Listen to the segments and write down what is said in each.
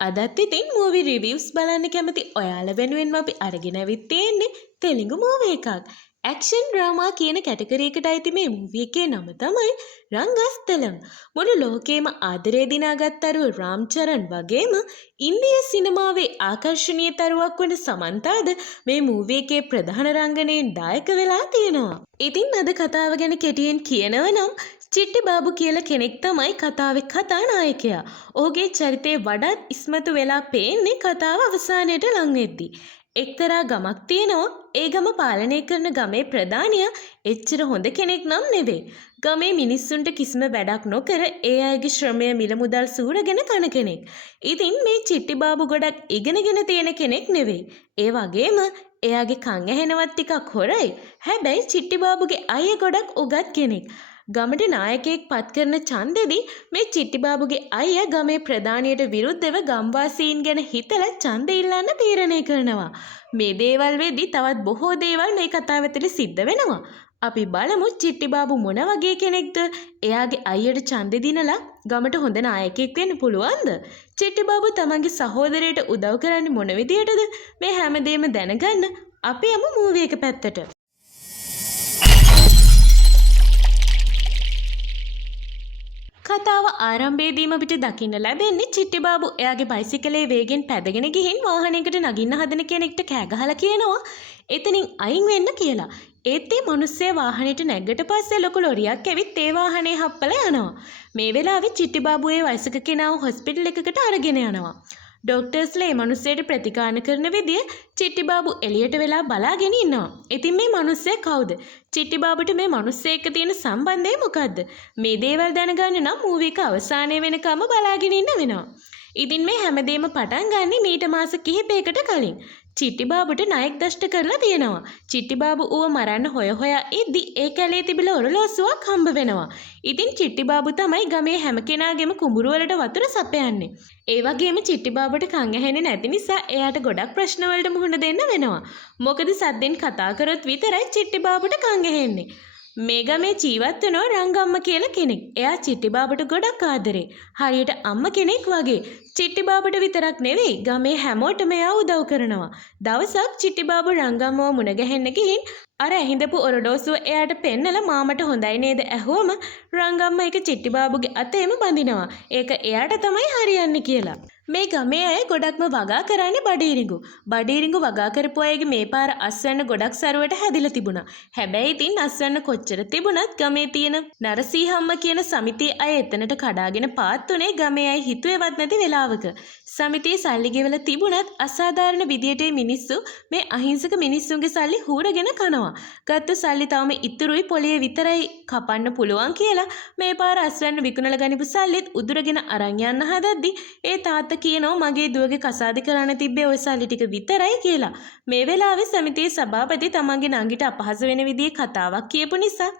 අදත් ඉතින් movie reviews බලන්න කැමති ඔයාලා වෙනුවෙන්ම අපි අරගෙන ඇවිත් තියෙන්නේ තෙලිඟු මූවි එකක්. ඇක්ෂන් ඩ්‍රාමා කියන කැටගරි එකට අයිති මේ මූවි එකේ නම තමයි රංගස්තලම්. මුළු ලෝකෙම ආදරේ දිනාගත් අරුව රාම් චරන් වගේම ඉන්දිය සිනමාවේ ආකර්ෂණීය තරුවක් වන සමන්තාද මේ මූවි එකේ ප්‍රධාන රංගනයෙන් දායක වෙලා තියෙනවා. ඉතින් අද කතාව ගැන කෙටියෙන් කියනව නම් චිට්ටි බාබු කියලා කෙනෙක් තමයි කතාවේ කතානායකයා. ඔහුගේ චරිතය වඩාත් ඉස්මතු වෙලා පේන්නේ කතාව අවසානයට ලං වෙද්දී. එක්තරා ගමක් තියෙනවා. ඒ ගම පාලනය කරන ගමේ ප්‍රධානියා එච්චර හොඳ කෙනෙක් නම් නෙවෙයි. ගමේ මිනිස්සුන්ට කිසිම වැඩක් නොකර ඒ අයගේ ශ්‍රමය මිල මුදල් සූරගෙන කන කෙනෙක්. ඉතින් මේ චිට්ටි බාබු ගොඩක් ඉගෙනගෙන තියෙන කෙනෙක් නෙවෙයි. ඒ වගේම එයාගේ කන් ඇහෙනවත් ටිකක් හොරයි. හැබැයි චිට්ටි බාබුගේ අයියා ගොඩක් උගත් කෙනෙක්. ගමට නායකයෙක් පත් කරන ඡන්දෙදී මේ චිට්ටි බාබුගේ අයියා ගමේ ප්‍රධානියට විරුද්ධව ගම්වාසීන් ගැන හිතලා ඡන්ද ඉල්ලන්න තීරණය කරනවා. මේ දේවල් වෙද්දී තවත් බොහෝ දේවල් මේ කතාව ඇතුලේ සිද්ධ වෙනවා. අපි බලමු චිට්ටි බාබු මොන වගේ කෙනෙක්ද? එයාගේ අයියට ඡන්දෙ දිනලා ගමට හොඳ නායකයෙක් වෙන්න පුළුවන්ද? චිට්ටි බාබු තමන්ගේ සහෝදරයට උදව් කරන්නේ මොන විදියටද? මේ හැමදේම දැනගන්න අපි යමු මූවි එක පැත්තට. කතාව ආරම්භයේදීම අපිට දකින්න ලැබෙන්නේ චිට්ටි බාබු එයාගේ බයිසිකලේ වේගෙන් පැදගෙන ගිහින් වාහනයකට නගින්න හදන කෙනෙක්ට කෑ ගහලා කියනවා එතනින් අයින් වෙන්න කියලා. ඒත් මේ මිනිස්සයා වාහනේට නැග්ගට පස්සේ ලොකු ලොරියක් ඇවිත් ඒ වාහනේ හප්පලා යනවා. මේ වෙලාවේ චිට්ටි බාබු ඒ වයසක කෙනාව හොස්පිටල් එකකට අරගෙන යනවා. ඩොක්ටර්ස්ලා මේ මිනිස්සයාට ප්‍රතිකාර කරන විදිය චිට්ටි බාබු එළියට වෙලා බලාගෙන ඉන්නවා. ඉතින් මේ මිනිස්සයා කවුද? චිට්ටි බාබුට මේ මිනිස්සයා එක්ක තියෙන සම්බන්ධය මොකද්ද? මේ දේවල් දැනගන්න නම් මූවි එක අවසානය වෙනකම් බලාගෙන ඉන්න වෙනවා. ඉතින් මේ හැමදේම පටන් ගන්නේ මීට මාස කිහිපයකට කලින්. චිට්ටි බාබුට ණයෙක් දෂ්ට කරලා තියෙනවා. චිට්ටි බාබු ඌව මරන්න හොයා ඉද්දි ඒ කැලේ තිබිලා ඔරලෝසුවක් හම්බ වෙනවා. ඉතින් චිට්ටි බාබු තමයි ගමේ හැම කෙනාගේම කුඹුරු වලට වතුර සපයන්නේ. ඒ වගේම චිට්ටි බාබුට කන් ඇහෙන්නේ නැති නිසා එයාට ගොඩක් ප්‍රශ්න වලට මුහුණ දෙන්න වෙනවා. මොකද සද්දෙන් කතා කරොත් විතරයි චිට්ටි බාබුට කන් ඇහෙන්නේ. මේ ගමේ ජීවත් වෙනව රංගම්ම කියලා කෙනෙක්. එයා චිට්ටි බාබුට ගොඩක් ආදරේ. හරියට අම්ම කෙනෙක් වගේ. චිට්ටි බාබුට විතරක් නෙවෙයි ගමේ හැමෝටම එයා උදව් කරනවා. දවසක් චිට්ටි බාබු රංගම්මව මුණ ගැහෙන්න ගිහින් අර ඇහිඳපු ඔරඩෝසුව එයාට පෙන්නලා මාමට හොඳයි නේද ඇහුවම රංගම්ම ඒක චිට්ටි බාබුගේ අතේම බඳිනවා. ඒක එයාට තමයි හරියන්නේ කියලා. මේ ගමේ අය ගොඩක්ම වගා කරන්නේ බඩීරිඟු. බඩීරිඟු වගා කරපු අයගේ මේ පාර අස්වැන්න ගොඩක් සරුවට හැදිලා තිබුණා. හැබැයි ඉතින් අස්වැන්න කොච්චර තිබුණත් ගමේ තියෙන නරසීහම්ම කියන සමිතියේ අය එතනට කඩාගෙන පාත් උනේ ගමේ අය හිතුවේවත් නැති වෙලාවක. සමිතියේ සල්ලි ගෙවලා තිබුණත් අසාධාරණ විදියට මිනිස්සු මේ අහිංසක මිනිස්සුන්ගේ සල්ලි හූරගෙන කනවා. ගත්ත සල්ලි තවම ඉතුරුයි පොලියේ විතරයි කපන්න පුළුවන් කියලා මේ පාර අස්වැන්න විකුණලා ගනිපු සල්ලිත් උදුරගෙන අරන් යන්න හදද්දි ඒ තාත්තා කියනවා මගේ දුවගේ කසාද කරන්න තිබ්බේ ওই සල්ලි ටික විතරයි කියලා. මේ වෙලාවේ සමිතියේ සභාපති තමන්ගේ නංගිට අපහාස වෙන විදිහේ කතාවක් කියපු නිසා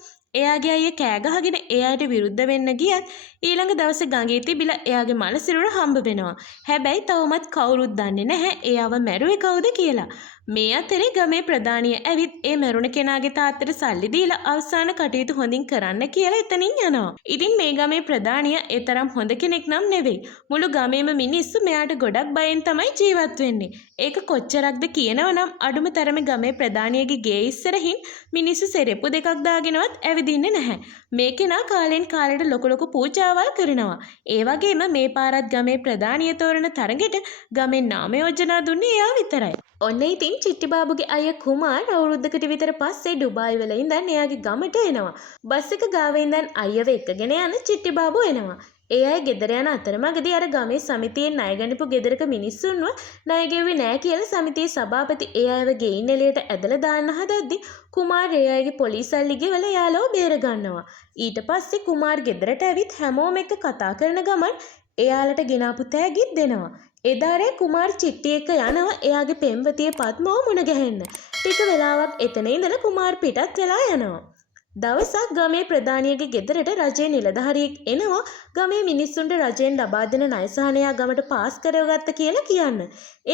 එයාගේ අයියා කෑ ගහගෙන එයාට විරුද්ධ වෙන්න ගියත් ඊළඟ දවසේ ගඟේ තිබිලා එයාගේ මල සිරුර හම්බ වෙනවා. හැබැයි තවමත් කවුරුත් දන්නේ නැහැ එයාව මැරුවේ කවුද කියලා. මේ අතරේ ගමේ ප්‍රධානිය ඇවිත් ඒ මැරුණ කෙනාගේ තාත්තට සල්ලි දීලා අවසාන කටයුතු හොඳින් කරන්න කියලා එතනින් යනවා. ඉතින් මේ ගමේ ප්‍රධානිය ඒ තරම් හොඳ කෙනෙක් නම් නෙවෙයි. මුළු ගමේම මිනිස්සු මෙයාට ගොඩක් බයෙන් තමයි ජීවත් වෙන්නේ. ඒක කොච්චරක්ද කියනවනම් අඩුම තරමේ ගමේ ප්‍රධානියගේ ගේ ඉස්සරහින් මිනිස්සු සෙරෙප්පු දෙකක් දාගෙනවත් ඇවිදින්නේ නැහැ. මේ කෙනා කාලෙන් කාලෙට ලොකු පූජාවල් කරනවා. ඒ වගේම මේ පාරත් ගමේ ප්‍රධානිය තෝරන තරගෙට ගමෙන් නාම යෝජනා දුන්නේ එයා විතරයි. ඔන්න ඉතින් චිට්ටි බාබුගේ අයියා කුමාර් අවුරුද්දකට විතර පස්සේ ඩුබායි වල ඉඳන් එයාගේ ගමට එනවා. බස් එක ගාවේ ඉඳන් අයියව එක්කගෙන යන චිට්ටි බාබු එනවා. ඒ අය ගෙදර යන අතරමඟදී අර ගමේ සමිතියෙන් ණය ගනිපු ගෙදරක මිනිස්සුන්ව ණය ගෙව්වේ නෑ කියලා සමිතියේ සභාපති ඒ අයව ගෙයින් එළියට ඇදලා දාන්න හදද්දි කුමාර් ඒ අයගේ පොලිස් සල්ලි ගෙවලා යාළුව බේර ගන්නවා. ඊට පස්සේ කුමාර් ගෙදරට ඇවිත් හැමෝම එක්ක කතා කරන ගමන් එයාලට ගෙනාපු තෑගිත් දෙනවා. එදාරේ කුමාර් චිට්ටි එක්ක යනවා එයාගේ පෙම්වතිය පද්මව මුණ ගැහෙන්න. ටික වෙලාවක් එතන ඉඳලා කුමාර් පිටත් වෙලා යනවා. දවසක් ගමේ ප්‍රධානියගේ ගෙදරට රජයේ නිලධාරියෙක් එනවා ගමේ මිනිස්සුන්ට රජයෙන් ලබා දෙන ණය සහනය ගමට පාස් කරවගත්ත කියලා කියන්න.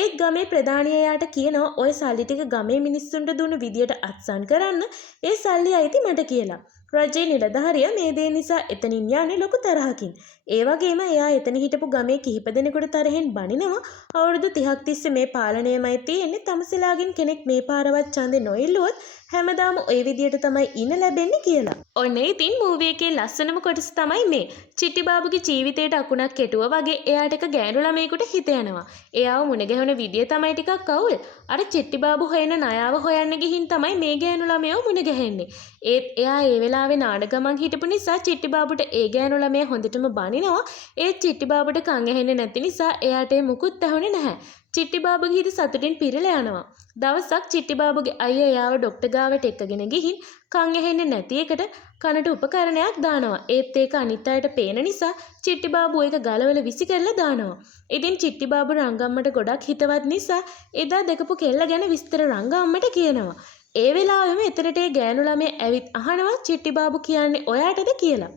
ඒත් ගමේ ප්‍රධානියා යාට කියනවා ඔය සල්ලි ටික ගමේ මිනිස්සුන්ට දුන්න විදියට අත්සන් කරන්න ඒ සල්ලි අයිති මට කියලා. රජයේ නිලධාරියා මේ දේ නිසා එතනින් යන්නේ ලොකු තරහකින්. ඒ වගේම එයා එතන හිටපු ගමේ කිහිප දෙනෙකුට තරහෙන් බනිනවා. අවුරුදු 30ක් තිස්සේ මේ පාලනයමයි තියෙන්නේ. තමසලාගෙන් කෙනෙක් මේ පාරවත් ඡන්දේ නොඉල්ලුවොත් හැමදාම ওই විදියට තමයි ඉන්න ලැබෙන්නේ කියලා. ඔන්න ඉතින් මූවි එකේ ලස්සනම කොටස තමයි මේ. චිටි බාබුගේ ජීවිතේට අකුණක් කෙටුවා වගේ එයාට එක ගෑනු ළමයෙකුට හිත යනවා. එයාව මුණ ගැහුණ විදිය තමයි ටිකක් අවුල්. අර චිටි බාබු හොයන ණයාව හොයන්න ගිහින් තමයි මේ ගෑනු ළමයෝ මුණ ගැහෙන්නේ. ඒත් එයා ඒ වෙලාවේ නාඩගමන් හිටපු නිසා චිටි බාබුට ඒ ගෑනු ළමයා හොඳටම බනිනවා. ඒත් චිටි බාබුට කන් ඇහෙන්නේ නැති නිසා එයාට මුකුත් ඇහුනේ නැහැ. චිටි බාබුගේ හිත සතුටින් පිරලා යනවා. දවසක් චිටි බාබුගේ අයියා එයාව ඩොක්ටර් ගාවට එක්කගෙන ගිහින් කන් ඇහෙන්නේ නැති එකට කනට උපකරණයක් දානවා. ඒත් ඒක අනිත් අයට පේන නිසා චිටි බාබු ඒක ගලවලා විසි කරලා දානවා. ඉතින් චිටි බාබු රංගම්මට ගොඩක් හිතවත් නිසා එදා දැකපු කෙල්ල ගැන විස්තර රංගම්මට කියනවා. ඒ වෙලාවෙම එතරට ඒ ගෑනු ළමයා ඇවිත් අහනවා චිටි බාබු කියන්නේ ඔයාටද කියලා.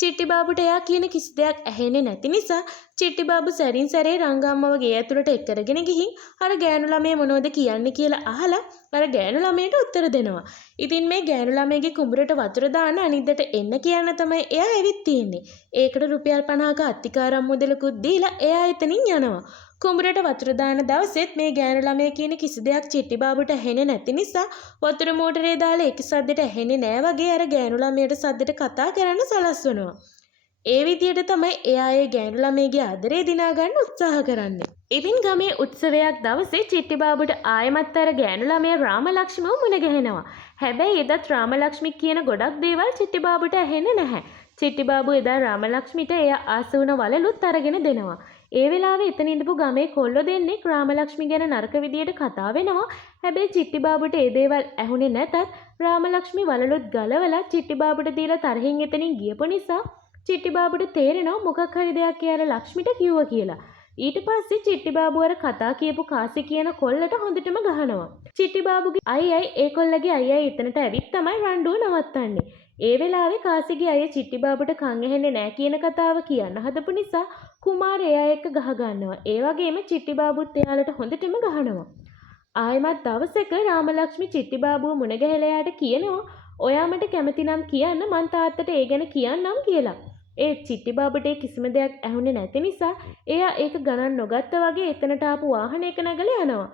චිටි බාබුට එයා කියන කිසි දෙයක් ඇහෙන්නේ නැති නිසා චිටි බාබු සැරින් සැරේ රංගම්මව ගේ ඇතුළට එක්කරගෙන ගිහින් අර ගෑනු ළමයා මොනවද කියන්නේ කියලා අහලා අර ගෑනු ළමයට උත්තර දෙනවා. ඉතින් මේ ගෑනු ළමයාගේ කුඹුරට වතුර දාන්න අනිද්දට එන්න කියන්න තමයි එයා ඇවිත් තියෙන්නේ. ඒකට රුපියල් 50ක අත්තිකාරම් මුදලකුත් දීලා එයා එතනින් යනවා. කුඹුරට වතුර දාන දවසෙත් මේ ගෑනු ළමයා කියන කිසි දෙයක් චිටි බාබුට ඇහෙන්නේ නැති නිසා වතුර මෝටරේ දාලා ඒක සද්දෙට ඇහෙන්නේ නෑ වගේ අර ගෑනු ළමයට සද්දෙට කතා කරන්න සලස්වනවා. ඒ විදියට තමයි එයා ඒ ගෑනු ළමයේගේ ආදරේ දිනා ගන්න උත්සාහ කරන්නේ. ඉතින් ගමේ උත්සවයක් දවසේ චිටි බාබුට ආයෙමත් අර ගෑනු ළමයා රාමලක්ෂ්මව මුණ ගැහෙනවා. හැබැයි එදත් රාමලක්ෂ්මි කියන ගොඩක් දේවල් චිටි බාබුට ඇහෙන්නේ නැහැ. චිටි බාබු එදා රාමලක්ෂ්මිට එයා ආස වුණ වලලුත් අරගෙන දෙනවා. ඒ වෙලාවේ එතන ඉඳපු ගමේ කොල්ලෝ දෙන්නේ රාමලක්ෂ්මි ගැන නරක විදියට කතා වෙනවා. හැබැයි චිටි බාබුට ඒ දේවල් ඇහුනේ නැතත් රාමලක්ෂ්මි වලලුත් ගලවලා චිටි බාබුට දීලා තරහින් එතනින් ගියපු නිසා චිටි බාබුට තේරෙනවා මොකක් හරි දෙයක් එයාලා ලක්ෂ්මිට කිව්වා කියලා. ඊට පස්සේ චිටි බාබු අර කතා කියපු කාසි කියන කොල්ලට හොඳටම ගහනවා. චිටි බාබුගේ අයියයි ඒ කොල්ලගේ අයියයි එතනට ඇවිත් තමයි රණ්ඩුව නවත්තන්නේ. ඒ වෙලාවේ කාසිගේ අයියා චිටි බාබුට කන් ඇහෙන්නේ නැහැ කියන කතාව කියන්න හදපු නිසා කුමාර එයා එක්ක ගහ ගන්නවා. ඒ වගේම චිටි බාබුත් එයාලට හොඳටම ගහනවා. ආයෙමත් දවසක රාමලක්ෂ්මි චිටි බාබුව මුණ ගැහලා එයාට කියනවා ඔයා මට කැමති නම් කියන්න මං තාත්තට ඒ ගැන කියන්නම් කියලා. ඒ චිටි බාබුට කිසිම දෙයක් ඇහුනේ නැති නිසා එයා ඒක ගණන් නොගත්තා වගේ එතනට ආපු වාහනයක නැගලා යනවා.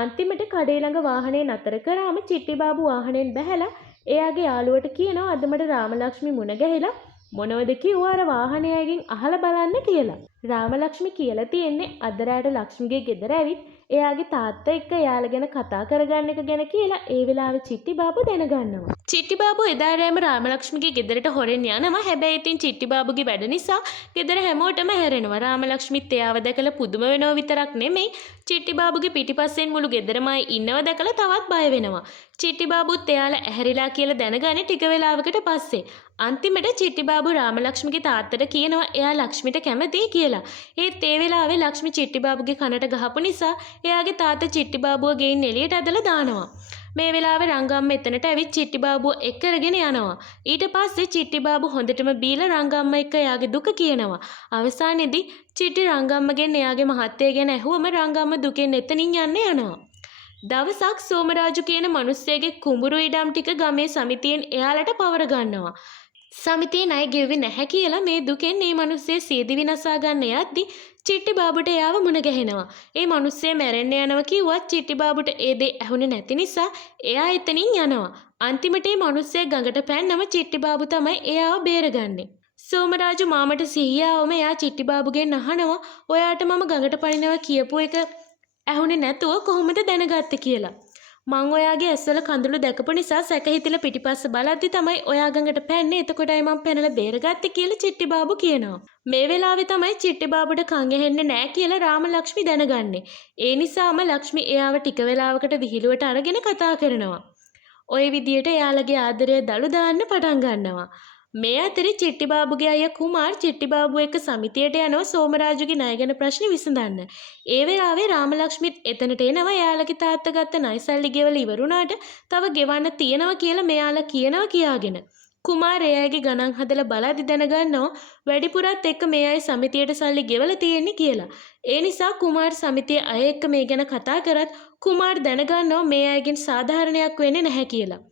අන්තිමට කඩේ ළඟ වාහනේ නතර කරාම චිටි බාබු වාහනයෙන් බැහැලා එයාගේ යාළුවට කියනවා අද මට රාමලක්ෂ්මි මුණ ගැහිලා මොනවද කිව්වා අර වාහනයකින් අහලා බලන්න කියලා. රාමලක්ෂ්මි කියලා තියෙන්නේ අද රාට ලක්ෂ්මිගේ ගෙදර ඇවිත් එයාගේ තාත්තා එක්ක එයාලා ගැන කතා කරගන්න එක ගැන කියලා ඒ වෙලාවේ චිටි බාබු දැනගන්නවා. චිටි බාබු එදා රෑම රාමලක්ෂ්මිගේ ගෙදරට හොරෙන් යනවා. හැබැයි ඉතින් චිටි බාබුගේ වැඩ නිසා ගෙදර හැමෝටම හැරෙනවා. රාමලක්ෂ්මිත් එයාව දැකලා පුදුම වෙනව විතරක් නෙමෙයි චිටි බාබුගේ පිටිපස්සෙන් මුළු ගෙදරමයි ඉන්නව දැකලා තවත් බය වෙනවා. චිටි බාබුත් එයාලා ඇහැරිලා කියලා දැනගන්නේ ටික වෙලාවකට පස්සේ. අන්තිමට චිටි බාබු රාමලක්ෂ්මිගේ තාත්තට කියනවා එයා ලක්ෂ්මිට කැමතියි කියලා. ඒත් ඒ වෙලාවේ ලක්ෂ්මි චිටි බාබුගේ කනට ගහපු නිසා එයාගේ තාත්තා චිටි බාබුව ගෙයින් එළියට ඇදලා දානවා. මේ වෙලාවේ රංගම්ම එතනට ඇවිත් චිටි බාබුව එක්කරගෙන යනවා. ඊට පස්සේ චිටි බාබු හොඳටම බීලා රංගම්ම එක්ක එයාගේ දුක කියනවා. අවසානයේදී චිටි රංගම්මගෙන් එයාගේ මහත්තයා ගැන ඇහුවම රංගම්ම දුකෙන් එතනින් යනවා. දවසක් සෝමරාජු කියන මිනිස්සෙගේ කුඹුරු ඉඩම් ටික ගමේ සමිතියෙන් එයාලට පවර ගන්නවා. සමිතියේ ණය ගෙව්වේ නැහැ කියලා මේ දුකෙන් මේ මිනිස්සේ සියදි විනාසා ගන්න යද්දි චිටි බාබුට එයාව මුණ ගැහෙනවා. ඒ මිනිස්සේ මැරෙන්න යනවා කිව්වත් චිටි බාබුට ඒ දේ ඇහුනේ නැති නිසා එයා එතනින් යනවා. අන්තිමට මේ මිනිස්සේ ගඟට පැන්නම චිටි බාබු තමයි එයාව බේරගන්නේ. සෝමරාජු මාමට සිහිය ආවම එයා චිටි බාබුගෙන් අහනවා ඔයාට මම ගඟට පනිනවා කියපු එක ඇහුනේ නැතුව කොහොමද දැනගත්තේ කියලා. මං ඔයාගේ ඇස්වල කඳුළු දැකපු නිසා සැක හිතිලා පිටිපස්ස බලද්දි තමයි ඔයා ගඟට පැන්නේ. එතකොටයි මං පැනලා බේරගත්තේ කියලා චිටි බාබු කියනවා. මේ වෙලාවේ තමයි චිටි බාබුට කන් ඇහෙන්නේ නැහැ කියලා රාමලක්ෂ්මි දැනගන්නේ. ඒ නිසාම ලක්ෂ්මි එයාව ටික වෙලාවකට විහිළුවට අරගෙන කතා කරනවා. ওই විදියට එයාලගේ ආදරය දළු දාන්න පටන් ගන්නවා. මේ අතරේ චිටි බාබුගේ අයියා කුමාර් චිටි බාබු එක්ක සමිතියට යනවා සෝමරාජුගේ ණය ගැන ප්‍රශ්න විසඳන්න. ඒ වෙලාවේ රාමලක්ෂ්මිත් එතනට එනවා. එයාලගේ තාත්තා ගත්ත ණය සල්ලි ගෙවලා ඉවරුණාට තව ගෙවන්න තියෙනවා කියලා මෙයාලා කියනවා කියාගෙන. කුමාර් එයාගේ ගණන් හදලා බලද්දි දැනගන්නවා වැඩිපුරත් එක්ක මේ අය සමිතියට සල්ලි ගෙවලා තියෙන්නේ කියලා. ඒ නිසා කුමාර් සමිතියේ අය එක්ක මේ ගැන කතා කරත් කුමාර් දැනගන්නවා මේ අයගෙන් සාධාරණයක් වෙන්නේ නැහැ කියලා.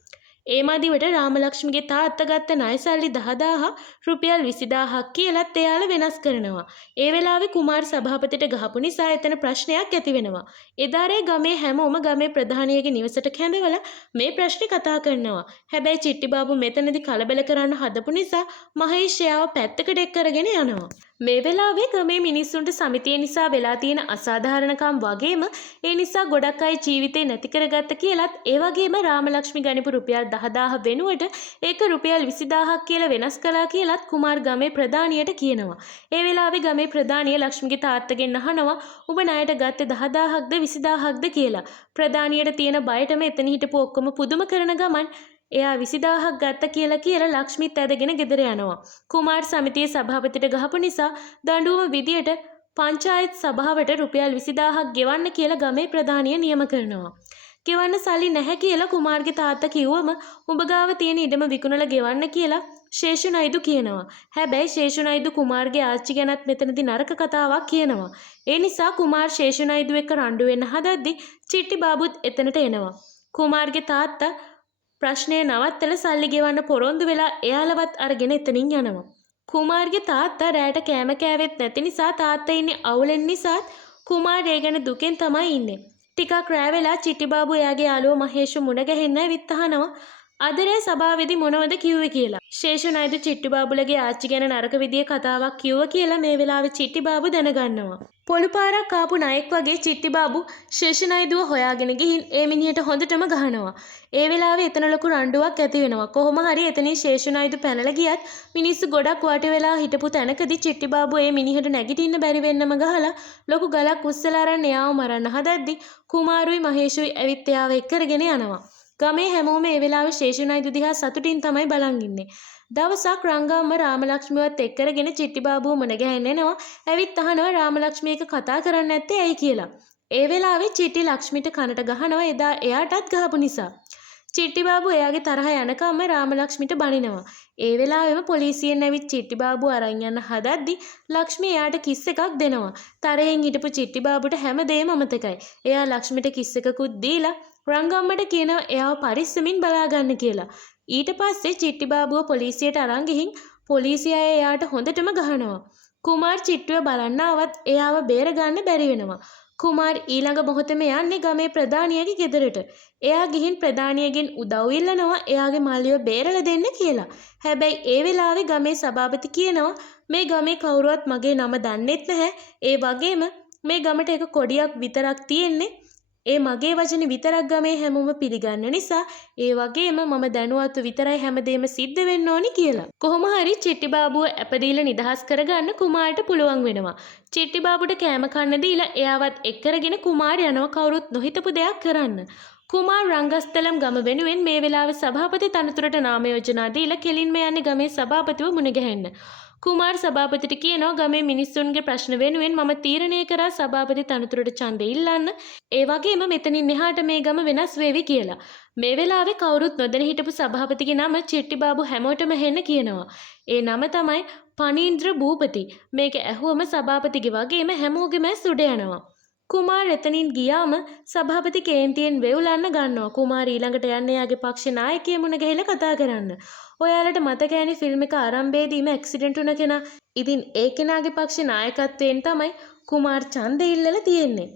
ඒ මදිවට රාමලක්ෂ්මිගේ තාත්තා ගත්ත ණය සල්ලි 10000 රුපියල් 20000ක් කියලත් එයාලා වෙනස් කරනවා. ඒ වෙලාවේ කුමාර් සභාපතිට ගහපු නිසා එතන ප්‍රශ්නයක් ඇති වෙනවා. එදාරේ ගමේ හැමෝම ගමේ ප්‍රධානියගේ නිවසට කැඳවලා මේ ප්‍රශ්නේ කතා කරනවා. හැබැයි චිට්ටිබාබු මෙතනදී කලබල කරන්න හදපු නිසා මහේෂ් එයාව පැත්තකට එක් කරගෙන යනවා. මේ වෙලාවේ ගමේ මිනිස්සුන්ට සමිතිය නිසා වෙලා තියෙන අසාධාරණකම් වගේම ඒ නිසා ගොඩක් අය ජීවිතේ නැති කරගත්ත කියලත් ඒ වගේම රාමලක්ෂ්මි ගනිපු රුපියල් 10000 වෙනුවට ඒක රුපියල් 20000ක් කියලා වෙනස් කළා කියලත් කුමාර් ගමේ ප්‍රධානියට කියනවා. ඒ වෙලාවේ ගමේ ප්‍රධානිය ලක්ෂ්මිගේ තාත්තගෙන් අහනවා "ඔබ ණයට ගත්තේ 10000ක්ද 20000ක්ද කියලා?" ප්‍රධානියට තියෙන බයටම එතන හිටපු ඔක්කොම පුදුම කරන ගමන් එයා 20000ක් ගත්ත කියලා ලක්ෂ්මිත් ඇදගෙන ගෙදර යනවා. කුමාර් සමිතියේ සභාපතිට ගහපු නිසා දඬුවම විදියට පංචායත් සභාවට රුපියල් 20000ක් ගෙවන්න කියලා ගමේ ප්‍රධානිය නියම කරනවා. ගෙවන්න සල්ලි නැහැ කියලා කුමාර්ගේ තාත්තා කිව්වම උඹ ගාව තියෙන ඉඩම විකුණලා ගෙවන්න කියලා ශේෂුනයිදු කියනවා. හැබැයි ශේෂුනයිදු කුමාර්ගේ ආච්චි ගැනත් මෙතනදී නරක කතාවක් කියනවා. ඒ නිසා කුමාර් ශේෂුනයිදු එක්ක රණ්ඩු වෙන්න හදද්දි චිට්ටිබාබුත් එතනට එනවා. කුමාර්ගේ තාත්තා ප්‍රශ්නය නවත්තලා සල්ලි ගෙවන්න පොරොන්දු වෙලා එයාලවත් අරගෙන එතනින් යනවා. කුමාර්ගේ තාත්තා රැට කෑම කෑවෙත් නැති නිසා තාත්තා ඉන්නේ අවුලෙන් නිසාත් කුමාර් ඒ ගැන දුකෙන් තමයි ඉන්නේ. ටිකක් රෑ වෙලා චිට්ටිබාබු එයාගේ යාළුවා මහේෂ් මුණ ගැහෙන්න ඇවිත් අහනවා අදරේ සභාවේදී මොනවද කිව්වේ කියලා. ශේෂුනයිදු චිට්ටිබාබුලගේ ආච්චි ගැන නරක විදියේ කතාවක් කිව්වා කියලා මේ වෙලාවේ චිට්ටිබාබු දැනගන්නවා. පොළු පාරක් ආපු ණයෙක් වගේ චිට්ටිබාබු ශේෂුනයිදුව හොයාගෙන ගිහින් ඒ මිනිහට හොඳටම ගහනවා. ඒ වෙලාවේ එතන ලොකු රණ්ඩුවක් ඇති වෙනවා. කොහොම හරි එතනින් ශේෂුනයිදු පැනලා ගියත් මිනිස්සු ගොඩක් වට වෙලා හිටපු තැනකදී චිට්ටිබාබු ඒ මිනිහට නැගිටින්න බැරි වෙන්නම ගහලා ලොකු ගලක් උස්සලා අරන් එයාව මරන්න හදද්දි කුමාරුයි මහේෂුයි ඇවිත් එයාව එක්කරගෙන යනවා. ගමේ හැමෝම ඒ වෙලාවේ ශේෂුනයිදු දිහා සතුටින් තමයි බලන් ඉන්නේ. දවසක් රංගාම්ම රාමලක්ෂ්මිවත් එක්කරගෙන චිට්ටිබාබුව මුණ ගැහෙන්න එනවා. ඇවිත් අහනවා රාමලක්ෂ්මි එක කතා කරන්නේ නැත්තේ ඇයි කියලා. ඒ වෙලාවේ චිට්ටි ලක්ෂ්මිට කනට ගහනවා එදා එයාටත් ගහපු නිසා. චිට්ටිබාබු එයාගේ තරහ යනකම්ම රාමලක්ෂ්මිට බනිනවා. ඒ වෙලාවෙම පොලිසියෙන් ඇවිත් චිට්ටිබාබු අරන් යන්න හදද්දි ලක්ෂ්මි එයාට කිස් එකක් දෙනවා. තරහෙන් හිටපු චිට්ටිබාබුට හැමදේම අමතකයි. එයා ලක්ෂ්මිට කිස් එකකුත් දීලා රංගම්මට කියනවා එයාව පරිස්සමින් බලාගන්න කියලා. ඊට පස්සේ චිට්ටිබාබුව පොලිසියට අරන් ගිහින් පොලිසිය අය එයාට හොඳටම ගහනවා. කුමාර් චිට්ටුව බලන්න ආවත් එයාව බේරගන්න බැරි වෙනවා. කුමාර් ඊළඟ මොහොතේම යන්නේ ගමේ ප්‍රධානියගේ ගෙදරට. එයා ගිහින් ප්‍රධානියගෙන් උදව් ඉල්ලනවා එයාගේ මල්ලිව බේරලා දෙන්න කියලා. හැබැයි ඒ වෙලාවේ ගමේ සභාපති කියනවා මේ ගමේ කවුරුවත් මගේ නම දන්නෙත් නැහැ. ඒ වගේම මේ ගමට එක කොඩියක් විතරක් තියෙන්නේ. ඒ මගේ වචනේ විතරක් ගමේ හැමෝම පිළිගන්න නිසා ඒ වගේම මම දැනුවත්ව විතරයි හැමදේම සිද්ධ වෙන්න ඕනි කියලා. කොහොම හරි චිට්ටිබාබුව ඇපදීලා නිදහස් කරගන්න කුමාරට පුළුවන් වෙනවා. චිට්ටිබාබුට කෑම කන්න දීලා එයාවත් එක්කරගෙන කුමාර යනවා කවුරුත් නොහිතපු දෙයක් කරන්න. කුමාර් රංගස්තලම් ගම වෙනුවෙන් මේ වෙලාවේ සභාපති තනතුරට නාම යෝජනා දීලා කෙලින්ම යන්නේ ගමේ සභාපතිව මුණ ගැහෙන්න. කුමාර් සභාපතිට කියනවා ගමේ මිනිස්සුන්ගේ ප්‍රශ්න වෙනුවෙන් මම තීරණය කරා සභාපති තනතුරට ඡන්දය ඉල්ලන්න. ඒ වගේම මෙතනින් එහාට මේ ගම වෙනස් වේවි කියලා. මේ වෙලාවේ කවුරුත් නොදැන හිටපු සභාපතිගේ නම චිට්ටිබාබු හැමෝටම හෙන්න කියනවා. ඒ නම තමයි පනීන්ද්‍ර භූපති. මේක ඇහුවම සභාපතිගේ වගේම හැමෝගෙම සුඩ යනවා. කුමාර් එතනින් ගියාම සභාපති කේන්තියෙන් වෙවුලන්න ගන්නවා. කුමාර් ඊළඟට යන්නේ යාගේ පක්ෂ නායකයෙ මුණ ගැහිලා කතා කරන්න. ඔයාලට මතකයිනේ ෆිල්ම් එක ආරම්භයේදීම ඇක්සිඩන්ට් වුණ කෙනා. ඉතින් ඒ කෙනාගේ පක්ෂ නායකත්වයෙන් තමයි කුමාර් ඡන්දෙ ඉල්ලලා තියෙන්නේ.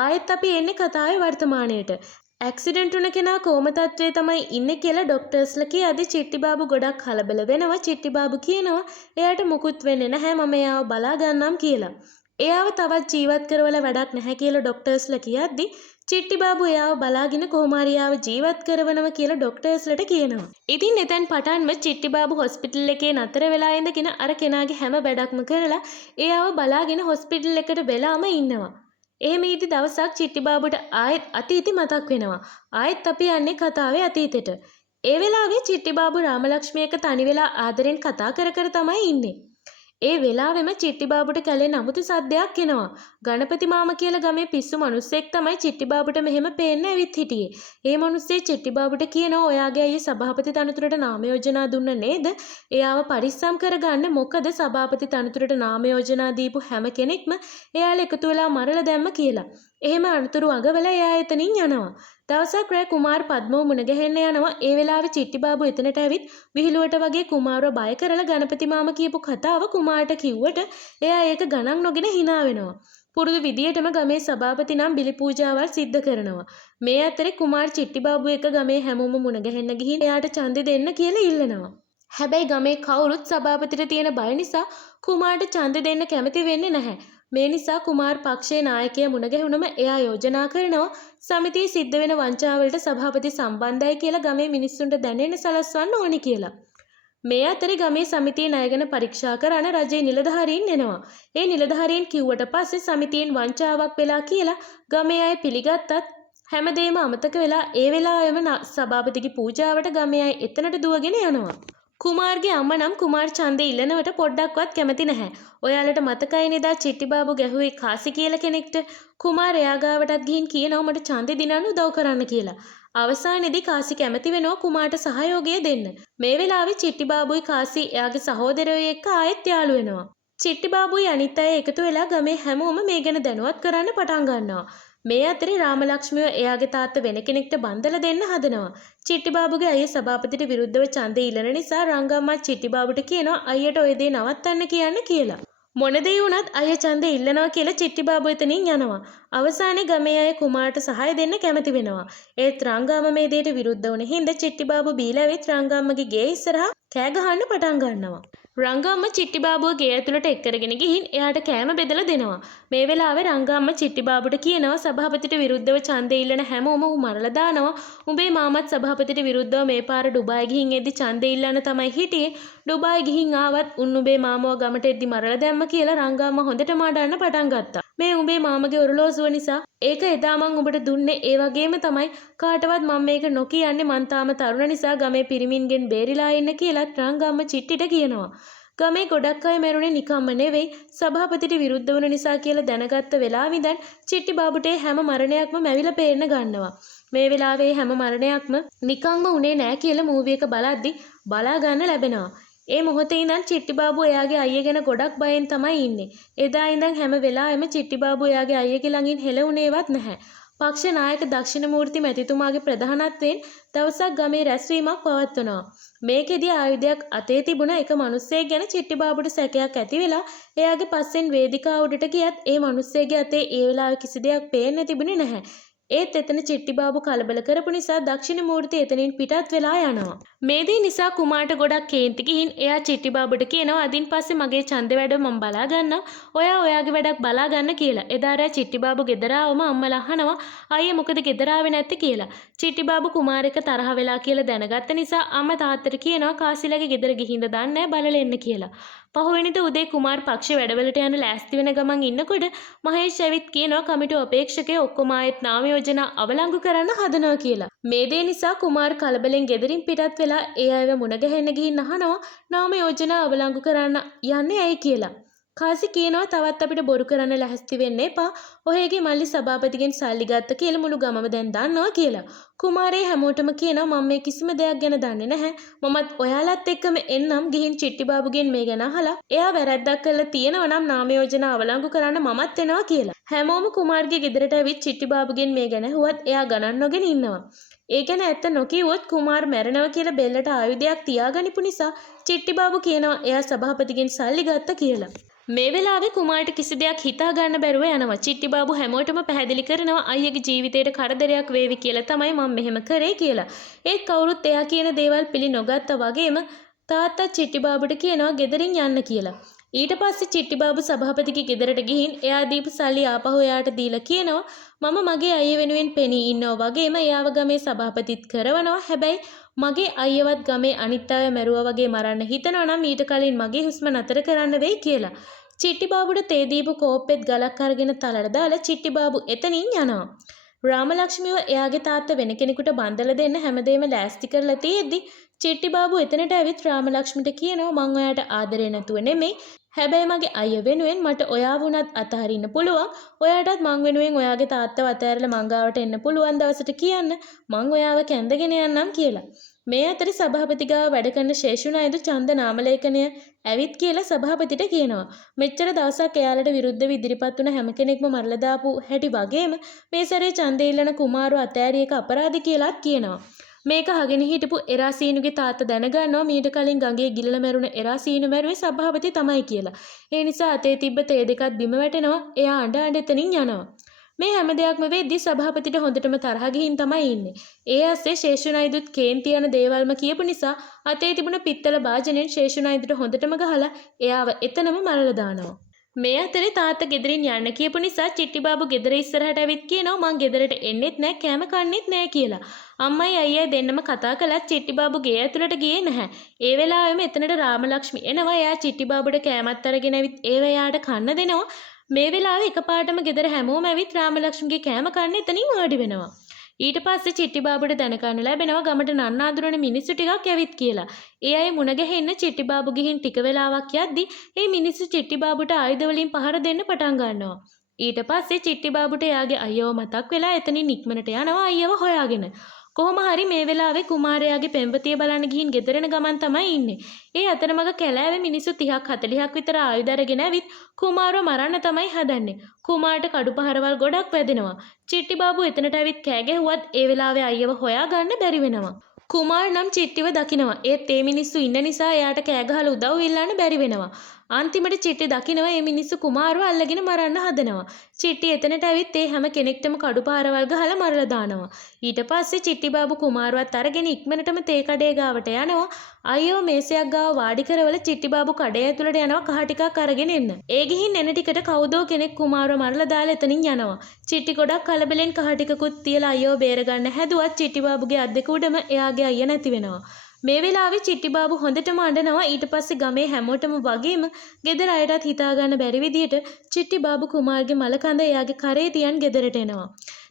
ආයෙත් අපි එන්නේ කතාවේ වර්තමානයට. ඇක්සිඩන්ට් වුණ කෙනා කොහොම තත්ත්වයේ තමයි ඉන්නේ කියලා ડોක්ටර්ස්ලා කියද්දි චිට්ටිබාබු ගොඩක් කලබල වෙනවා. චිට්ටිබාබු කියනවා එයාට මුකුත් වෙන්නේ නැහැ මම එයාව බලා ගන්නම් කියලා. එයාව තවත් ජීවත් කරවල වැඩක් නැහැ කියලා ડોක්ටර්ස්ලා කියද්දි චිට්ටිබාබු එයාව බලාගෙන කොහොම හරි එයාව ජීවත් කරවනවා කියලා ડોක්ටර්ස්ලට කියනවා. ඉතින් එතෙන් පටන්ම චිට්ටිබාබු හොස්පිටල් එකේ නතර වෙලා ඉඳගෙන අර කෙනාගේ හැම වැඩක්ම කරලා එයාව බලාගෙන හොස්පිටල් එකට වෙලාම ඉන්නවා. එහෙම ඉති දවසක් චිට්ටිබාබුට ආයෙත් අතීතي මතක් වෙනවා. ආයෙත් අපි යන්නේ කතාවේ අතීතෙට. ඒ වෙලාවේ චිට්ටිබාබු රාමලක්ෂ්මි එක්ක තනි වෙලා ආදරෙන් කතා කර කර තමයි ඉන්නේ. ඒ වෙලාවෙම චිට්ටිබාබුට කැලේ අමුතු සද්දයක් එනවා. ගණපති මාමා කියලා ගමේ පිස්සු මිනිස්සෙක් තමයි චිට්ටිබාබුට මෙහෙම පේන්න ඇවිත් හිටියේ. ඒ මිනිස්සේ චිට්ටිබාබුට කියනවා ඔයාගේ අයියේ සභාපති තනතුරට නාම යෝජනා දුන්න නේද? එයාව පරිස්සම් කරගන්න මොකද සභාපති තනතුරට නාම යෝජනා දීපු හැම කෙනෙක්ම එයාලා එකතු වෙලා මරලා දැම්ම කියලා. එහෙම අනතුරු අඟවල එයා එතනින් යනවා. දවසක් රෑ කුමාර් පද්මව මුණ ගැහෙන්න යනවා. ඒ වෙලාවේ චිට්ටි බාබු එතනට ඇවිත් විහිළුවට වගේ කුමාරව බය කරලා ගණපති මාමා කියපු කතාව කුමාරට කිව්වට එයා ඒක ගණන් නොගෙන hina වෙනවා. පුරුදු විදියටම ගමේ සභාපති නම් බිලි පූජාවල් සිද්ධ කරනවා. මේ අතරේ කුමාර් චිට්ටි බාබු එක ගමේ හැමෝම මුණ ගැහෙන්න ගිහින් එයාට ඡන්දෙ දෙන්න කියලා ඉල්ලනවා. හැබැයි ගමේ කවුරුත් සභාපතිට තියෙන බය නිසා කුමාරට ඡන්දෙ දෙන්න කැමති වෙන්නේ නැහැ. මේ නිසා කුමාර් පක්ෂයේ නායකයා මුණ ගැහුනම එයා යෝජනා කරනවා සමිතියේ සිද්ධ වෙන වංචාවලට සභාපති සම්බන්ධයි කියලා ගමේ මිනිස්සුන්ට දැනෙන්න සලස්වන්න ඕනි කියලා. මේ අතරේ ගමේ සමිතියේ ණයගෙන පරීක්ෂා කරන රජයේ නිලධාරීන් එනවා. ඒ නිලධාරීන් කිව්වට පස්සේ සමිතියෙන් වංචාවක් වෙලා කියලා ගමේ අය පිළිගත්තත් හැමදේම අමතක වෙලා ඒ වෙලාවෙම සභාපතිගේ පූජාවට ගමේ අය එතනට දුවගෙන යනවා. කුමාර්ගේ අම්මා නම් කුමාර් ඡන්දේ ඉල්ලනවට පොඩ්ඩක්වත් කැමති නැහැ. ඔයාලට මතකයි නේද චිට්ටි බාබු ගැහුවේ කාසි කියලා කෙනෙක්ට? කුමාර් එයා ගාවටත් ගිහින් කියනවා මට ඡන්දේ දිනන්න උදව් කරන්න කියලා. අවසානයේදී කාසි කැමති වෙනවා කුමාරට සහයෝගය දෙන්න. මේ වෙලාවේ චිට්ටි බාබුයි කාසි එයාගේ සහෝදරයෝ එක්ක ආයෙත් යාළු වෙනවා. චිට්ටි බාබුයි අනිත් අය එකතු වෙලා ගමේ හැමෝම මේ ගැන දැනුවත් කරන්න පටන් ගන්නවා. මේ අතරේ රාමලක්ෂ්මිව එයාගේ තාත්තා වෙන කෙනෙක්ට බන්දලා දෙන්න හදනවා. චිට්ටි බාබුගේ අයියා සභාපතිට විරුද්ධව ඡන්දේ ඉල්ලන නිසා රංගම්මා චිට්ටි බාබුට කියනවා අයියට ඔය දේ නවත්තන්න කියන්න කියලා. මොන දේ වුණත් අයියා ඡන්දේ ඉල්ලනවා කියලා චිට්ටි බාබු එතනින් යනවා. අවසානයේ ගමේ අය කුමාරට සහාය දෙන්න කැමති වෙනවා. ඒත් රංගම්ම මේ දෙයට විරුද්ධ වුණ හින්දා චිට්ටි බාබු බීලා වෙත් රංගම්මගේ ගේ ඉස්සරහා කෑ ගහන්න පටන් ගන්නවා. රංගම්ම චිට්ටි බාබුව ගේ ඇතුළට එක්කරගෙන ගිහින් එයාට කෑම බෙදලා දෙනවා. මේ වෙලාවේ රංගම්ම චිට්ටි බාබුට කියනවා සභාපතිට විරුද්ධව ඡන්දේ ඉල්ලන හැමෝම ඌ මරලා දානවා. උඹේ මාමත් සභාපතිට විරුද්ධව මේ පාර ඩුබායි ගිහින් එද්දි ඡන්දේ ඉල්ලන්න තමයි හිටියේ. ඩුබායි ගිහින් ආවත් උන් උඹේ මාමව ගමට එද්දි මරලා දැම්ම කියලා රංගම්ම හොඳටම අඬන්න පටන් ගත්තා. මේ උඹේ මාමගේ ඔරලෝසුව නිසා ඒක එදා මං උඹට දුන්නේ ඒ වගේම තමයි කාටවත් මම මේක නොකියන්නේ මං තාම තරුණ නිසා ගමේ පිරිමින්ගෙන් බේරිලා ඉන්න කියලා රංගම්ම චිට්ටිට කියනවා. ගමේ ගොඩක් අය මැරුණේ නිකම්ම නෙවෙයි සභාපතිට විරුද්ධ වුණ නිසා කියලා දැනගත්ත වෙලාවෙ ඉඳන් චිට්ටි බාබුට හැම මරණයක්ම මැවිලා පේන්න ගන්නවා. මේ වෙලාවේ හැම මරණයක්ම නිකම්ම උනේ නෑ කියලා මූවි එක බලද්දි බලා ගන්න ලැබෙනවා. ඒ මොහොතේ ඉඳන් චිට්ටි බාබු එයාගේ අයියා ගැන ගොඩක් බයෙන් තමයි ඉන්නේ. එදා ඉඳන් හැම වෙලාවෙම චිට්ටි බාබු එයාගේ අයියාගේ ළඟින් හෙලුණේවත් නැහැ. පක්ෂ නායක දක්ෂිණමූර්ති මැතිතුමාගේ ප්‍රධානත්වයෙන් දවසක් ගමේ රැස්වීමක් පවත්වනවා. මේකෙදී ආයුධයක් අතේ තිබුණ එක මිනිස්සෙක් ගැන චිට්ටි බාබුට සැකයක් ඇති වෙලා එයාගේ පස්සෙන් වේදිකාව උඩට ගියත් ඒ මිනිස්සෙගේ අතේ ඒ වෙලාවේ කිසි දෙයක් පේන්න තිබුණේ නැහැ. ඒත් එතන චිට්ටි බාබු කලබල කරපු නිසා දක්ෂිණමූර්ති එතනින් පිටත් වෙලා යනවා. මේ දේ නිසා කුමාරට ගොඩක් කේන්ති ගිහින් එයා චිට්ටි බාබුට කියනවා අදින් පස්සේ මගේ ඡන්දේ වැඩ මම බලා ගන්නවා. ඔයා ඔයාගේ වැඩක් බලා ගන්න කියලා. එදා රෑ චිට්ටි බාබු ගෙදර ආවම අම්මලා අහනවා අයියේ මොකද ගෙදර ආවේ නැත්තේ කියලා. චිට්ටි බාබු කුමාර එක තරහ වෙලා කියලා දැනගත්ත නිසා අම්මා තාත්තට කියනවා කාසිලාගේ ගෙදර ගිහින්ද දන්නේ බලලා එන්න කියලා. පහුවෙනිද උදේ කුමාර් පක්ෂ වැඩවලට යන ලෑස්ති වෙන ගමන් ඉන්නකොට මහේෂ් ඇවිත් කියනවා කමිටු අපේක්ෂකයෝ ඔක්කොම ආයෙත් නාම යෝජනා අවලංගු කරන්න හදනවා කියලා. මේ දේ නිසා කුමාර් කලබලෙන් ගෙදරින් පිටත් වෙලා ඒ අයව මුණ ගැහෙන්න ගිහින් අහනවා නාම යෝජනා අවලංගු කරන්න යන්නේ ඇයි කියලා. කාසි කියනවා තවත් අපිට බොරු කරන්න ලැහැස්ති වෙන්න එපා. ඔහේගේ මල්ලි සභාපතිගෙන් සල්ලි ගත්ත කියලා මුළු ගමම දැන් දන්නවා කියලා. කුමාරේ හැමෝටම කියනවා මම මේ කිසිම දෙයක් ගැන දන්නේ නැහැ. මමත් ඔයාලත් එක්කම එන්නම් ගිහින් චිට්ටි බාබුගෙන් මේ ගැන අහලා එයා වැරද්දක් කළා තියෙනවා නම් නාම යෝජනා අවලංගු කරන්න මමත් එනවා කියලා. හැමෝම කුමාර්ගේ ගෙදරට ඇවිත් චිට්ටි බාබුගෙන් මේ ගැන හුවත් එයා ගණන් නොගෙන ඉන්නවා. ඒ ගැන ඇත්ත නොකියුවොත් කුමාර් මැරෙනවා කියලා බෙල්ලට ආයුධයක් තියාගනිපු නිසා චිට්ටි බාබු කියනවා එයා සභාපතිගෙන් සල්ලි ගත්තා කියලා. මේ වෙලාවේ කුමාරට කිසි දෙයක් හිතා ගන්න බැරුව යනවා. චිට්ටි බාබු හැමෝටම පැහැදිලි කරනවා අයියගේ ජීවිතේට කරදරයක් වේවි කියලා තමයි මම මෙහෙම කරේ කියලා. ඒත් කවුරුත් එයා කියන දේවල් පිළි නොගත්තා වගේම තාත්තා චිට්ටි බාබුට කියනවා ගෙදරින් යන්න කියලා. ඊට පස්සේ චිට්ටි බාබු සභාපතිගේ ගෙදරට ගිහින් එයා දීපු සල්ලි ආපහු එයාට දීලා කියනවා මම මගේ අයියා වෙනුවෙන් පෙනී ඉන්නවා වගේම එයාව ගමේ සභාපතිත් කරවනවා. හැබැයි මගේ අයියවත් ගමේ අනිත් අය මැරුවා වගේ මරන්න හිතනවා නම් ඊට කලින් මගේ හුස්ම නතර කරන්න වෙයි කියලා. චිට්ටි බාබුට තේ දීපු කෝප්පෙත් ගලක් අරගෙන තලට දාලා චිට්ටි බාබු එතනින් යනවා. රාමලක්ෂ්මිව එයාගේ තාත්තා වෙන කෙනෙකුට බන්දලා දෙන්න හැමදේම ලෑස්ති කරලා තියෙද්දි චිට්ටි බාබු එතනට ඇවිත් රාමලක්ෂ්මිට කියනවා මං ඔයාට ආදරේ නැතුව නෙමෙයි හැබැයි මගේ අයියා වෙනුවෙන් මට ඔයා වුණත් අතහරින්න පුළුවන්. ඔයාටත් මං වෙනුවෙන් ඔයාගේ තාත්තව අතහැරලා මං ගාවට එන්න පුළුවන් දවසට කියන්න මං ඔයාව කැඳගෙන යන්නම් කියලා. මේ අතර සභාපති ගාව වැඩ කරන ශේෂුනායදු ඡන්ද නාමලේඛනය ඇවිත් කියලා සභාපතිට කියනවා. මෙච්චර දවසක් එයාලට විරුද්ධව ඉදිරිපත් වුණ හැම කෙනෙක්ම මරලා දාපු හැටි වගේම මේ සැරේ ඡන්දේ ඉල්ලන කුමාරව අතෑරිය එක අපරාධ කියලාත් කියනවා. මේක අහගෙන හිටපු එරාසීනුගේ තාත්තා දැනගන්නවා මීට කලින් ගඟේ ගිලලා මැරුණ එරාසීනු මැරුවේ සභාපති තමයි කියලා. ඒ නිසා අතේ තිබ්බ තේ දෙකත් බිම වැටෙනවා. එයා අඬ අඬ එතනින් යනවා. මේ හැම දෙයක්ම වෙද්දි සභාපතිට හොඳටම තරහ ගිහින් තමයි ඉන්නේ. ඒ ඇස්සේ ශේෂුනායිදුත් කේන්ති යන දේවල්ම කියපු නිසා අතේ තිබුණ පිත්තල භාජනයෙන් ශේෂුනායිදුට හොඳටම ගහලා එයාව එතනම මරලා දානවා. මේ අතරේ තාත්තා ගෙදරින් යන්න කියපු නිසා චිට්ටිබාබු ගෙදර ඉස්සරහට ඇවිත් කියනවා මං ගෙදරට එන්නෙත් නෑ කෑම කන්නෙත් නෑ කියලා. අම්මයි අයියයි දෙන්නම කතා කළත් චිට්ටිබාබු ගේ ඇතුළට ගියේ නැහැ. ඒ වෙලාවෙම එතනට රාමලක්ෂ්මි එනවා. එයා චිට්ටිබාබුට කෑමත් අරගෙන ඇවිත් ඒව එයාට කන්න දෙනවා. මේ වෙලාවේ එකපාරටම ගෙදර හැමෝම ඇවිත් රාමලක්ෂ්මිගේ කෑම කන්න එතනින් වාඩි වෙනවා. ඊට පස්සේ චිට්ටිබාබුට දැනගන්න ලැබෙනවා ගමට නන්නාඳුරන මිනිස්සු ටිකක් ඇවිත් කියලා. ඒ අය මුණ ගැහෙන්න චිට්ටිබාබු ගිහින් ටික වෙලාවක් යද්දි මේ මිනිස්සු චිට්ටිබාබුට ආයුධ වලින් පහර දෙන්න පටන් ගන්නවා. ඊට පස්සේ චිට්ටිබාබුට එයාගේ අයියව මතක් වෙලා එතනින් ඉක්මනට යනවා අයියව හොයාගෙන. කොහොම හරි මේ වෙලාවේ කුමාරයාගේ පෙම්වතිය බලන්න ගිහින් ගෙදරන ගමන් තමයි ඉන්නේ. ඒ අතරමඟ කැලෑවේ මිනිස්සු 30ක් 40ක් විතර ආයුධ අරගෙන ඇවිත් කුමාරව මරන්න තමයි හදන්නේ. කුමාරට කඩු පහරවල් ගොඩක් වැදෙනවා. චිට්ටිබාබු එතනට ඇවිත් කෑ ගැහුවත් ඒ වෙලාවේ අයියව හොයාගන්න බැරි වෙනවා. කුමාර් නම් චිට්ටිව දකිනවා. ඒත් ඒ මිනිස්සු ඉන්න නිසා එයාට කෑ ගහලා උදව් ඉල්ලන්න බැරි වෙනවා. අන්තිමට චිට්ටි දකිනවා මේ මිනිස්සු කුමාරව අල්ලගෙන මරන්න හදනවා. චිට්ටි එතනට ඇවිත් ඒ හැම කෙනෙක්ටම කඩු පාරවල් ගහලා මරලා දානවා. ඊට පස්සේ චිට්ටිබාබු කුමාරවත් අරගෙන ඉක්මනටම තේ කඩේ ගාවට යනවා. අයියෝ මේසයක් ගාව වාඩි කරවල චිට්ටිබාබු කඩේ ඇතුළට යනවා කහ ටිකක් අරගෙන එන්න. ඒ ගිහින් එන ටිකට කවුදෝ කෙනෙක් කුමාරව මරලා දාලා එතනින් යනවා. චිට්ටි ගොඩක් කලබලෙන් කහ ටිකකුත් තියලා අයියෝ බේරගන්න හැදුවත් චිට්ටිබාබුගේ අත් දෙක උඩම එයාගේ අයියා නැති වෙනවා. මේ වෙලාවේ චිට්ටිබාබු හොඳටම අඬනවා. ඊට පස්සේ ගමේ හැමෝටම වගේම ගෙදර අයටත් හිතා ගන්න බැරි විදියට චිට්ටිබාබු කුමාර්ගේ මලකඳ එයාගේ කරේ තියන් ගෙදරට එනවා.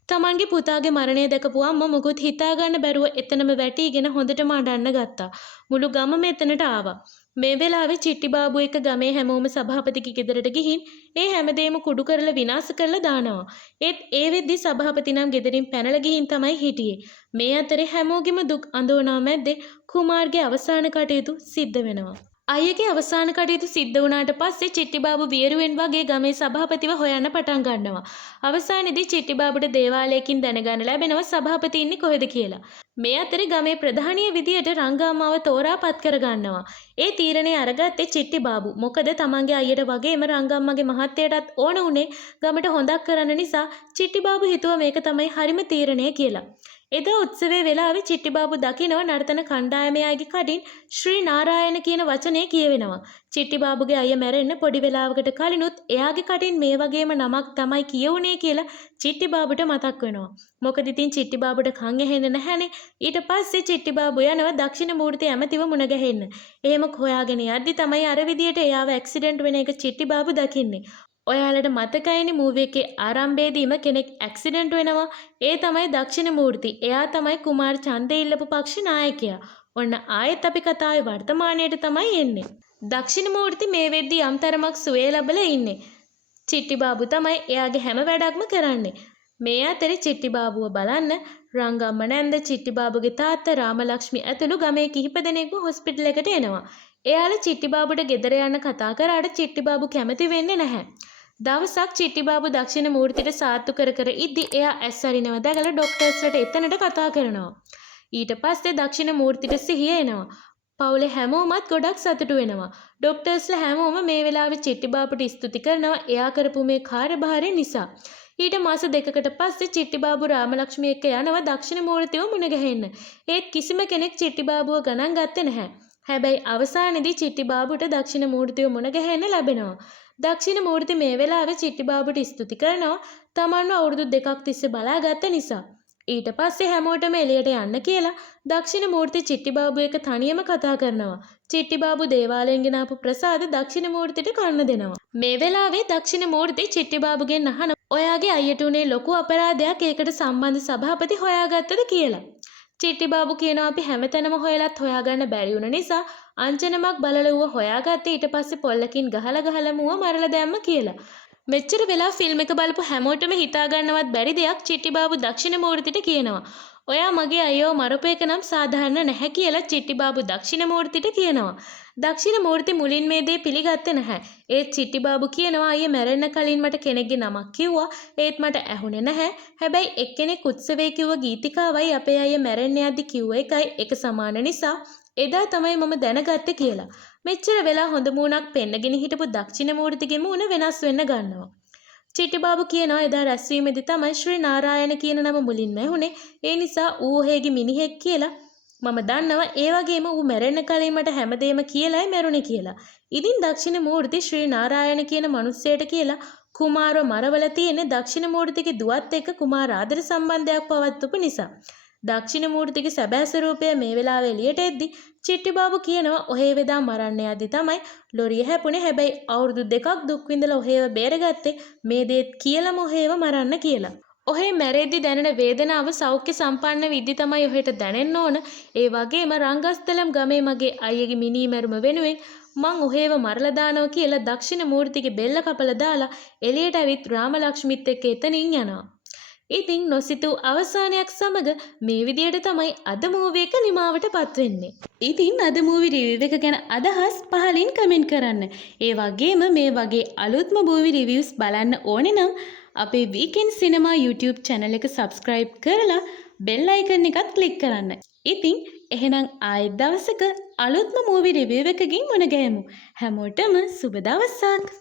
තමන්ගේ පුතාගේ මරණය දැකපු අම්මා මොකුත් හිතා ගන්න බැරුව එතනම වැටිගෙන හොඳටම අඬන්න ගත්තා. මුළු ගමම එතනට ආවා. මේ වෙලාවේ චිට්ටිබාබු එක ගමේ හැමෝම සභාපතිගේ ගෙදරට ගිහින් ඒ හැමදේම කුඩු කරලා විනාශ කරලා දානවා. ඒත් ඒ වෙද්දි සභාපති නම් ගෙදරින් පැනලා ගිහින් තමයි හිටියේ. මේ අතරේ හැමෝගෙම දුක් අඳවනවා මැද්දේ කුමාර්ගේ අවසාන කටයුතු සිද්ධ වෙනවා. අයියගේ අවසාන කටයුතු සිද්ධ වුණාට පස්සේ චිට්ටිබාබු වියරුවෙන් වගේ ගමේ සභාපතිව හොයන්න පටන් ගන්නවා. අවසානයේදී චිට්ටිබාබුට දේවාලයකින් දැනගන්න ලැබෙනවා සභාපති ඉන්නේ කොහෙද කියලා. මේ අතරේ ගමේ ප්‍රධානීය විදියට රංගාම්මාව තෝරා පත් කර ගන්නවා. ඒ තීරණය අරගත්තේ චිට්ටිබාබු. මොකද තමන්ගේ අයියට වගේම රංගම්මගේ මහත්තයටත් ඕන උනේ ගමට හොඳක් කරන්න නිසා චිට්ටිබාබු හිතුවා මේක තමයි හරිම තීරණය කියලා. එදා උත්සවයේ වෙලාවේ චිට්ටිබාබු දකිනව නර්තන කණ්ඩායමේ අයගේ කටින් ශ්‍රී නාරායන කියන වචනේ කියවෙනවා. චිට්ටිබාබුගේ අයියා මැරෙන්න පොඩි වෙලාවකට කලිනුත් එයාගේ කටින් මේ වගේම නමක් තමයි කියවුනේ කියලා චිට්ටිබාබුට මතක් වෙනවා. මොකද ඉතින් චිට්ටිබාබුට කන් ඇහෙන්නේ නැහැනේ. ඊට පස්සේ චිට්ටිබාබු යනවා දක්ෂිණ මූර්ති ඇමතිව මුණ ගැහෙන්න. එහෙම හොයාගෙන යද්දි තමයි අර විදියට එයාව ඇක්සිඩන්ට් වෙන එක චිට්ටිබාබු දකින්නේ. ඔයාලට මතකයිනේ මූවී එකේ ආරම්භයේදීම කෙනෙක් ඇක්සිඩන්ට් වෙනවා. ඒ තමයි දක්ෂිණ මූර්ති. එයා තමයි කුමාර් ඡන්දේ ඉල්ලපු පක්ෂ නායකයා. ඔන්න ආයෙත් අපි කතාවේ වර්තමානයට තමයි එන්නේ. දක්ෂිණ මූර්ති මේ වෙද්දි යම් තරමක් සුවේ ලැබලා ඉන්නේ. චිට්ටිබාබු තමයි එයාගේ හැම වැඩක්ම කරන්නේ. මේ අතරේ චිට්ටිබාබුව බලන්න රංගම්ම නැන්ද චිට්ටිබාබුගේ තාත්තා රාමලක්ෂ්මි ඇතුළු ගමේ කිහිප දෙනෙක්ම හොස්පිටල් එකට එනවා. එයාලා චිට්ටිබාබුට ගෙදර යන්න කතා කරාට චිට්ටිබාබු කැමති වෙන්නේ නැහැ. දවසක් චිට්ටිබාබු දක්ෂිණ මූර්තිට සාත්තු කර කර ඉද්දි එයා ඇස් අරිනව දැකලා ඩොක්ටර්ස්ලට එතනට කතා කරනවා. ඊට පස්සේ දක්ෂිණ මූර්තිට සිහිය එනවා. පවුලේ හැමෝමත් ගොඩක් සතුටු වෙනවා. ඩොක්ටර්ස්ලා හැමෝම මේ වෙලාවේ චිට්ටිබාබුට ස්තුති කරනවා එයා කරපු මේ කාර්යභාරය නිසා. ඊට මාස දෙකකට පස්සේ චිට්ටිබාබු රාමලක්ෂ්මි එක්ක යනවා දක්ෂිණ මූර්තිව මුණ ගැහෙන්න. ඒත් කිසිම කෙනෙක් චිට්ටිබාබුව ගණන් ගත්තේ නැහැ. හැබැයි අවසානයේදී චිට්ටිබාබුට දක්ෂිණ මූර්තිව මුණ ගැහෙන්න ලැබෙනවා. දක්ෂිණ මූර්ති මේ වෙලාවේ චිට්ටිබාබුට ස්තුති කරනවා තමන්ව අවුරුදු 2ක් තිස්සේ බලාගත්ත නිසා. ඊට පස්සේ හැමෝටම එළියට යන්න කියලා දක්ෂිණ මූර්ති චිට්ටිබාබු එක තනියම කතා කරනවා. චිට්ටිබාබු දේවාලයෙන් ගෙන ආපු ප්‍රසාද දක්ෂිණ මූර්තිට කන්න දෙනවා. මේ වෙලාවේ දක්ෂිණ මූර්ති චිට්ටිබාබුගෙන් අහන ඔයාගේ අයියට උනේ ලොකු අපරාධයක් ඒකට සම්බන්ධ සභාපති හොයාගත්තද කියලා. චිට්ටි බාබු කියනවා අපි හැමතැනම හොයලත් හොයාගන්න බැරි වුණ නිසා අංජනමක් බලලා ඌව හොයාගත්තේ ඊට පස්සේ පොල්ලකින් ගහලා ඌව මරලා දැම්ම කියලා. මෙච්චර වෙලා ෆිල්ම් එක බලපු හැමෝටම හිතාගන්නවත් බැරි දෙයක් චිට්ටි බාබු දක්ෂිණමූර්තිට කියනවා. ඔයා මගේ අයියව මරපු එක නම් සාධාරණ නැහැ කියලා චිට්ටි බාබු දක්ෂිණමූර්තිට කියනවා. දක්ෂිණමූර්ති මුලින් මේ දේ පිළිගත්තේ නැහැ. ඒත් චිට්ටි බාබු කියනවා අයියේ මැරෙන්න කලින් මට කෙනෙක්ගේ නමක් කිව්වා. ඒත් මට ඇහුනේ නැහැ. හැබැයි එක්කෙනෙක් උත්සවයේ කිව්ව ගීතිකාවයි අපේ අයියා මැරෙන්න යද්දි කිව්ව එකයි එක සමාන නිසා එදා තමයි මම දැනගත්තේ කියලා. මෙච්චර වෙලා හොඳ මූණක් පෙන්නගෙන හිටපු දක්ෂිණමූර්තිගේ මූණ වෙනස් වෙන්න ගන්නවා. චිට්ටි බාබු කියනවා එදා රැස්වීමේදී තමයි ශ්‍රී නාරායන කියන නම මුලින්ම ඇහුනේ. ඒ නිසා ඌ ඔහේගේ මිනිහෙක් කියලා මම දන්නවා. ඒ වගේම ඌ මැරෙන්න කලින් මට හැමදේම කියලායි මැරුණේ කියලා. ඉතින් දක්ෂිණමූර්ති ශ්‍රී නාරායන කියන මිනිස්සයාට කියලා කුමාරව මරවල තියෙන දක්ෂිණමූර්තිගේ දුවත් එක්ක කුමාර ආදර සම්බන්ධයක් පවත්වපු නිසා. දක්ෂිණමූර්තිගේ සැබෑ ස්වරූපය මේ වෙලාවේ එළියට එද්දි චිට්ටි බාබු කියනවා ඔහේ වෙදා මරන්න යද්දි තමයි ලොරිය හැපුණේ. හැබැයි අවුරුදු 2ක් දුක් විඳලා ඔහේව බේරගත්තේ මේ දේත් කියලාම ඔහේව මරන්න කියලා. ඔහේ මැරෙද්දි දැනෙන වේදනාව සෞඛ්‍ය සම්පන්න විදි තමයි ඔහෙට දැනෙන්න ඕන. ඒ වගේම රංගස්තලම් ගමේ මගේ අයියගේ මිනී මැරුම වෙනුවෙන් මං ඔහේව මරලා දානවා කියලා දක්ෂිණමූර්තිගේ බෙල්ල කපලා දාලා එළියට ඇවිත් රාමලක්ෂ්මිත් එක්ක එතනින් යනවා. ඉතින් නොසිතූ අවසානයක් සමග මේ විදියට තමයි අද මූවි එක නිමාවටපත් වෙන්නේ. ඉතින් අද මූවි රිවිව් එක ගැන අදහස් පහලින් කමෙන්ට් කරන්න. ඒ වගේම මේ වගේ අලුත්ම මූවි රිවිව්ස් බලන්න ඕනේ නම් අපේ වීකෙන්ඩ් සිනමා YouTube channel එක subscribe කරලා bell icon එකත් click කරන්න. ඉතින් එහෙනම් ආයෙත් දවසක අලුත්ම මූවි රිවිව් එකකින් මුණ ගැහෙමු. හැමෝටම සුබ දවසක්.